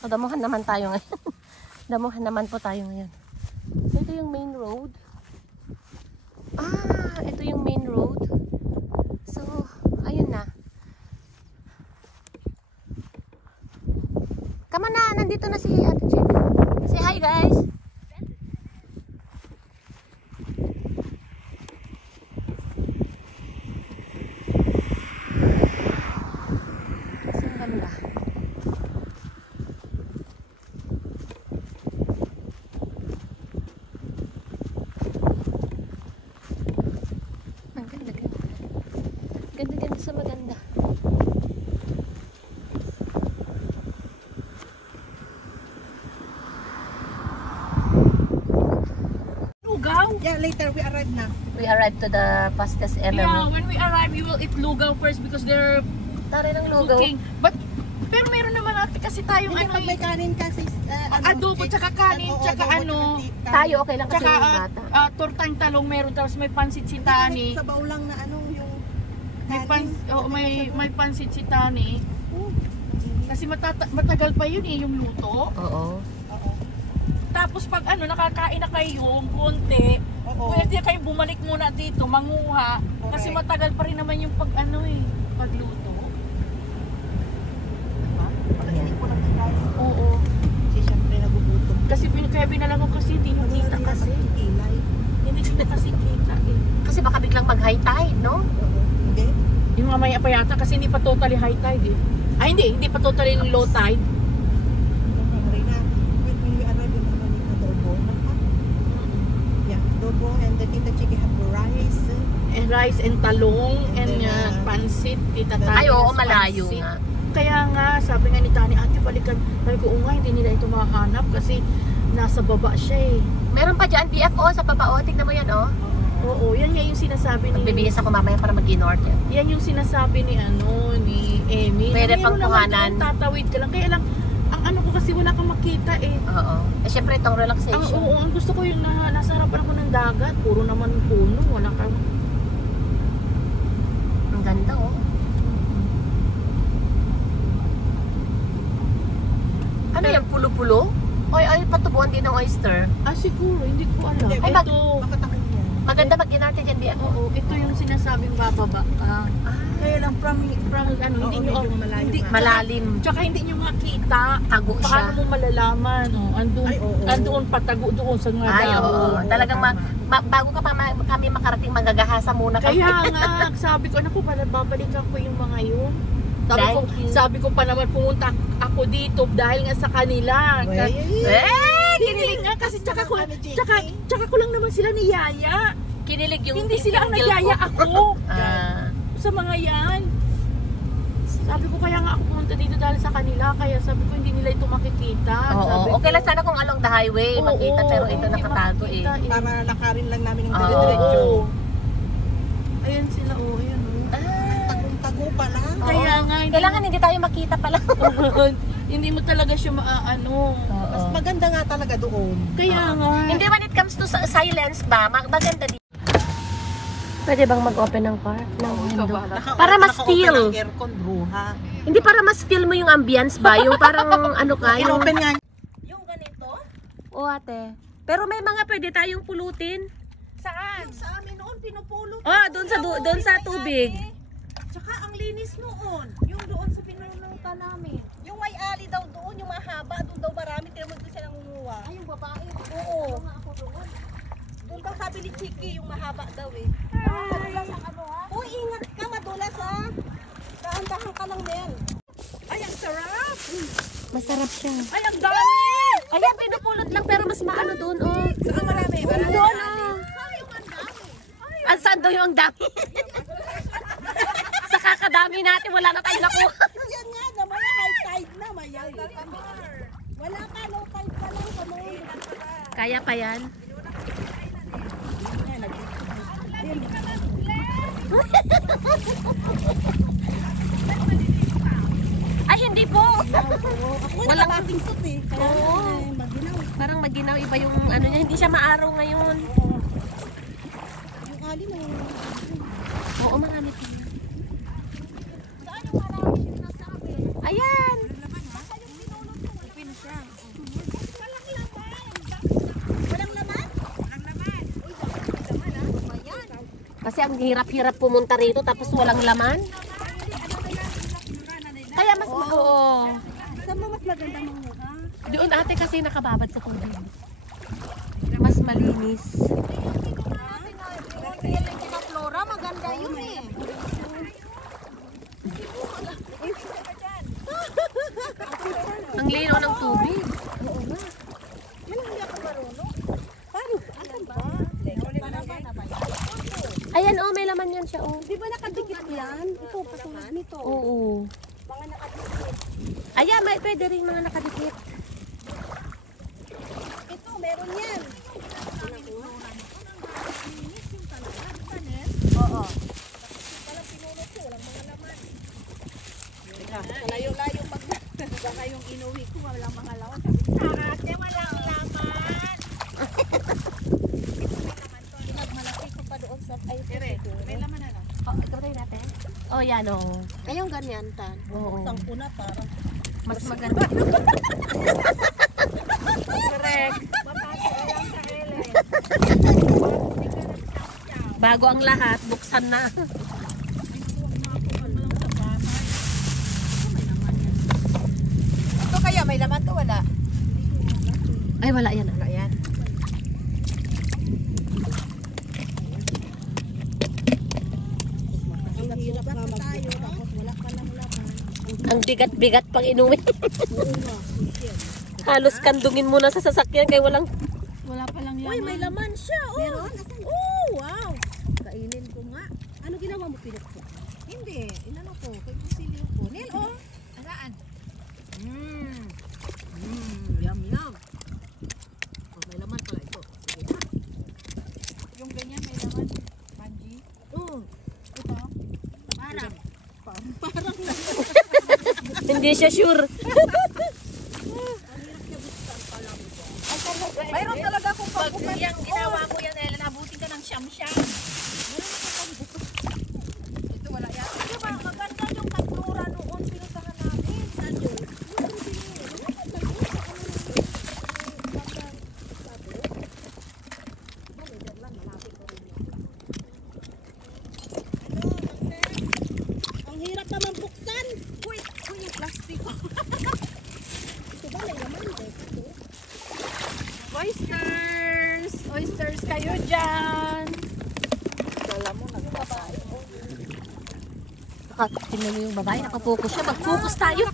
So, damuhan naman tayo ngayon. Damuhan naman po tayo ngayon. Ito yung main road. Ito yung main road. So, ayun na. Come on na, nandito na si Ate Jen. Say hi guys. Ganda sa maganda. Lugaw? Yeah, later we arrive na. We arrived to the fastest ever. Yeah, when we arrive, you will eat lugaw first because they're Tari ng lugaw. cooking. Pero meron naman natin kasi tayong Hindi, pag may kanin kasi, adobo, tsaka kanin, tsaka ano. Tayo okay lang kasi Tsaka yung bata. tortang talong meron, tapos may pansit si Tani. Sa baul lang na yung May pansit si Tani. Kasi matagal pa yun yung luto. Oo. Tapos pag nakakain na kayo konti, pwede kayong bumalik muna dito, manguha. Kasi matagal pa rin naman yung pagluto. Pakainin ko lang ng kain. Oo. Kasi syempre nagugutom. Kasi kaya binalang ko kasi hindi nyo kita kasi. Hindi nyo kasi kita eh. Kasi baka biglang mag high tide, no? Hindi. Yung mamaya pa yata kasi hindi pa totally high tide eh. Ay hindi pa totally low tide. Marina, when we arrive in Manila, adobo. Yeah, adobo and the Tita Chiki have rice. And rice and talong and pansit. Tita Tani. Ay, oo, has malayo pansit. nga. Kaya nga, sabi nga ni Tani, ate balikan. Sabi ko, nga, hindi nila ito mahanap kasi nasa baba siya eh. Meron pa dyan, BFO sa baba. Tignan mo yan, oh. Oo, yan nga yung sinasabi ni... Magbibihis ako mamaya para mag-i-north yan. Yan yung sinasabi ni ni Amy. Pwede pang naman kuhanan. doon, tatawid ka lang. Kaya lang, ang ko kasi wala kang makita eh. Oo. Syempre itong relaxation. Ang gusto ko yung nasa harapan ako ng dagat. Puro naman puno. Wala kang... Ang ganda, oh. Ano yan? Pulo-pulo? Ay, patubuan din ng oyster. Siguro. Hindi ko alam. Hindi, Ay, Ito. Maganda mag-inarte dyan, BFO. Oo, ito yung sinasabing bababa ka. Kaya lang from Hindi nyo... Malalim. Tsaka hindi nyo makita. Tago siya. Paano mo malalaman? Andoon patago doon sa mga Ay, dao. oo. Talagang bago ka pa kami makarating, magagahasa muna kami. Kaya nga, sabi ko, naku, babalikan ko yung mga yun. Sabi ko pa naman pumunta ako dito dahil nga sa kanila. Kinilig nga kasi tsaka ko lang naman sila ni Yaya. Kinilig yung Hindi sila ang nagyaya ako. Sa mga yan. Sabi ko kaya nga ako pumunta dito dahil sa kanila. Kaya sabi ko hindi nila ito makikita. Oo, okay lang sana kung along the highway makita, pero ito nakatago eh. Para lakarin lang namin ng Oo. dire-diretso. Ayan sila, ayan. Tagong-tago pa lang. Kaya nga, Kailangan hindi tayo makita pala. hindi mo talaga siya maaano. Mas maganda nga talaga doon. Kaya nga. Hindi, when it comes to silence ba, maganda dito. Pwede bang mag-open ng car? Ng window? Para mas feel. Aircon, bruha. Hindi, para mas feel mo yung ambience ba? Yung parang ano ka? Yung... I-open nga. Yung ganito? O ate. Pero may mga pwede tayong pulutin. Saan? Sa amin noon, pinupulo. Doon sa tubig. Tsaka ang linis noon. Yung doon sa pinununta namin. Yung may ali daw doon, yung mahaba, doon daw marami, tira mo doon siya nangunguha. Ay, yung babae. Oo. Ako doon. Doon daw sabi ni Chiki, yung mahaba daw eh. Madulas ang ano ha? Uy, ingat ka, madulas ha. Dahan-dahan ka lang, Mel. Ay, ang sarap! Masarap siya. Ay, ang dami! Ayan, pinupulot lang pero mas maano doon, oh. Saka marami. Doon, oh. Saan doon yung ang dami? Sa kakadami natin, wala na tayong nakuha. Yan nga, naman high tide na, mayay. Wala ka, low tide pa lang sa mga. Kaya pa yan. Ay, hindi po. Walang ating suit eh. Kaya Oo. maginaw. Parang maginaw, iba yung ano niya. Hindi siya maaraw ngayon. Yung ali mo. Oo, marami pa. Saan yung marami sinasabi? Ayan. kasi ang hirap-hirap pumunta rito tapos walang laman. Kaya mas oo. Saan mo mas maganda manguha? Doon ate kasi nakababad sa tubig. Mas malinis. Flora, maganda yun eh. Ang lino ng tubig. Oo nga. Yan ang hindi ako marunong. Paano? Asan ba? Ayan oh, may laman yan siya oh. Di ba nakadikit yan? Ito, katulad nito. Oo. Mga nakadikit. Ayan, may pwede rin mga nakadikit. Ito, meron yan. Oo. Layo-layo pag baka yung inuwi ko, walang mga lawan. Ate, walang laman. Pinagmalaki ko pa doon sa ay may laman na lang. Oh, ito rin natin. Oh, yan oh. Ayong ganyan tan. Oo. Isang puna parang Mas maganda. correct. Papasok lang sa ele. Bago ang lahat, buksan na. Ito kaya may laman to wala? Ay, wala yan. Wala yan. Ang hirap nga tayo tapos wala ka lang laman. Ang bigat-bigat pang inuwi. Oo nga. Halos kandungin mo na sa sasakyan kaya walang... Wala pa lang Uy, may laman siya. Oh. Meron? Oh, wow. Kainin ko nga. Ano ginawa mo, pinot ko? Hindi. Inano ko. Kay Kusilio ko. Nil, oh. Alaan. Yum, yum. Oh, may laman pala ito. Sige na. Yung ganyan may laman. Panji. Oh. Ito. Parang. Parang Hindi siya sure. mayroon talaga akong Pag pagbukan. yung ginawa mo yan, Ellen, abutin ka ng siyam-siyam. Ito wala yan. Di ba, maganda yung natura noon pinuntahan namin. Nandun. Ang hirap naman buksan. Uy, yung plastic. Ito ba, may laman dito? Oysters! Oysters kayo dyan! Kala mo, nagpapay. Tingnan mo yung babae, nakapokus siya. Mag-focus tayo.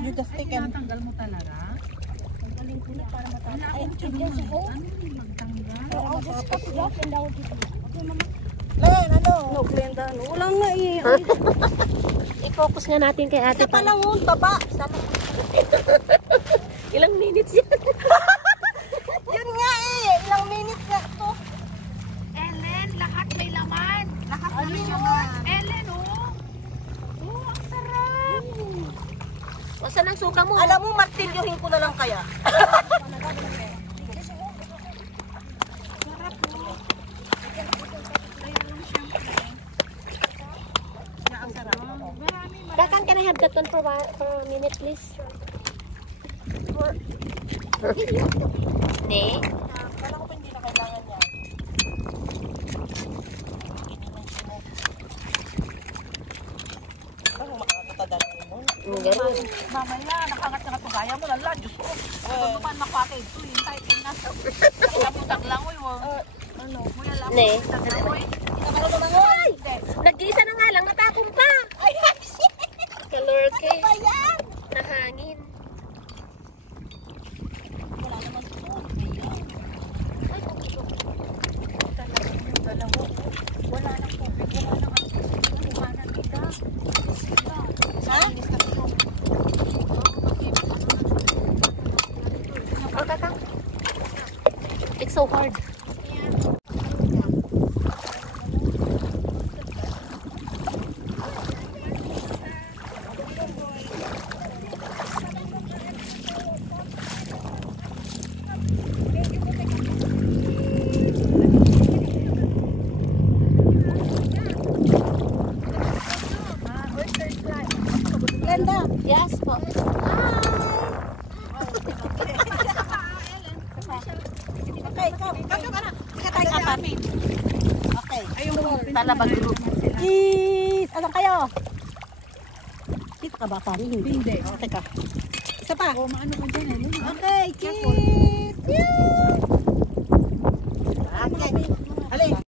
You just take and... Tanggal mo talaga? Tanggalin ko na para matapos. Ay, chicken sa hole. Ano yung magtanggal? I'll just cut it off and I'll give you. Okay, mama. Len, ano? No, Glenda. Wala nga eh. I-focus nga natin kay ate. Isa pa lang yun, baba. Sana. Ilang minutes yan? Yun nga eh. Ilang minutes na ito. Ellen, lahat may laman. Lahat na may laman. Ellen, oh. Oh, ang sarap. Wasan ang suka mo? Alam mo, martilyohin ko na lang kaya. Kakan, can I have that one for a minute, please? Hindi. Kala ko pa hindi na kailangan yan. Ano makakatadalan mo? Ganun. Mamaya, nakangat na katugaya mo. Lala, Diyos ko. Ano pa nakake ito? Yung type yun na. Labutag lang, uy. Ano? Muya lang. Ne. Labutag lang, uy. Hindi ka marunong mangoy. Nag-iisa na nga lang, natapon pa. Ay, shit! Kalorke. Ano ba yan? Nahangin. Wala naman ito. Wala nang tubig. Wala nang kuhanan kita. Ha? Oh, kakang. It's so hard. Sana mag-group. Cheese! Asan kayo? Dito ka ba, Pari? Hindi. Oh, teka. Isa pa. Oh, maano ka dyan eh. Okay, cheese! Cheese!